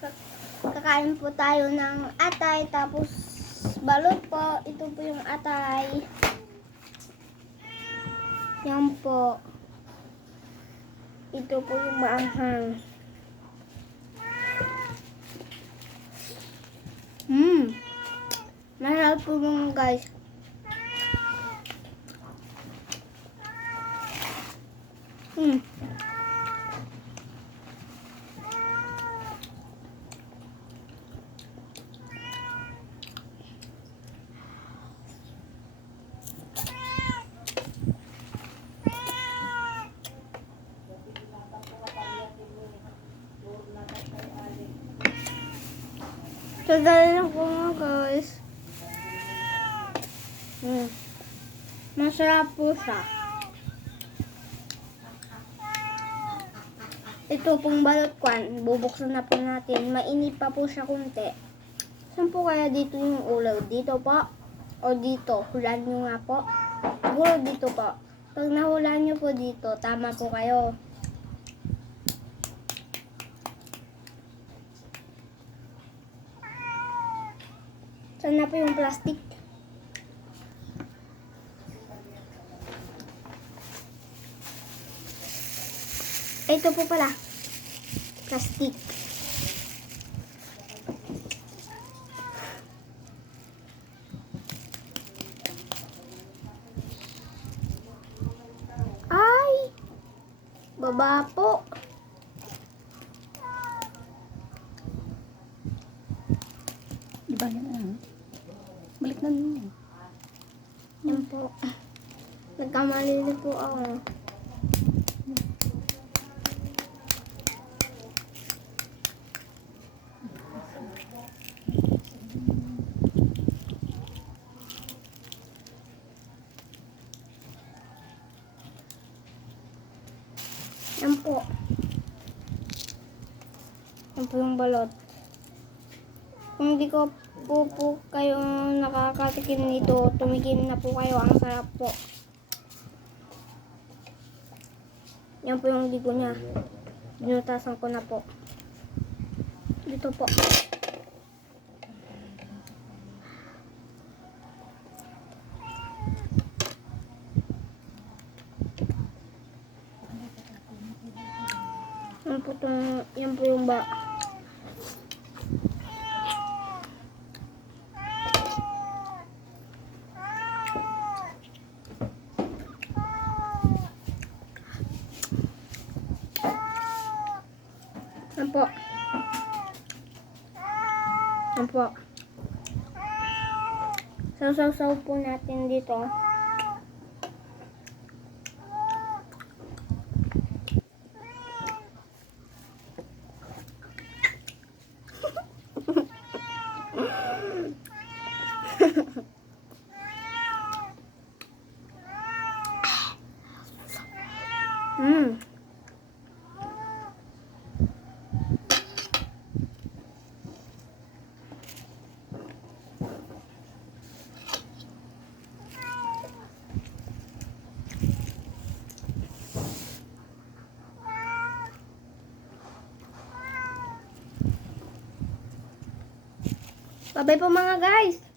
guys, kakain po tayo ng atay, tapos balot po. Ito po yung atay. Yan po. Ito po yung maanghang. Masarap po yung guys. Sadali lang po nga guys. Masarap po siya. Ito pong balot kwan, bubuksan na po natin. Mainit pa po siya kunti. Saan po kaya dito yung ulaw? Dito po? O dito? Hulaan nyo nga po. Siguro dito po. Pag nahulaan nyo po dito, tama po kayo. Saan na po yung plastic? Ito po pala. Plastic. Ay! Baba po. Diba yan? Balik na nyo. Yan po. Nagkamali na po ako. Yan po. Yan po yung balot. Kung hindi ko po kayo nakakatikim nito, tumikim na po kayo. Ang sarap po. Yan po yung ligo niya. Binutasan ko na po. Dito po. Yan po yung ba. Yan po. Yan po. Saw-saw po natin dito. Bye-bye po mga guys!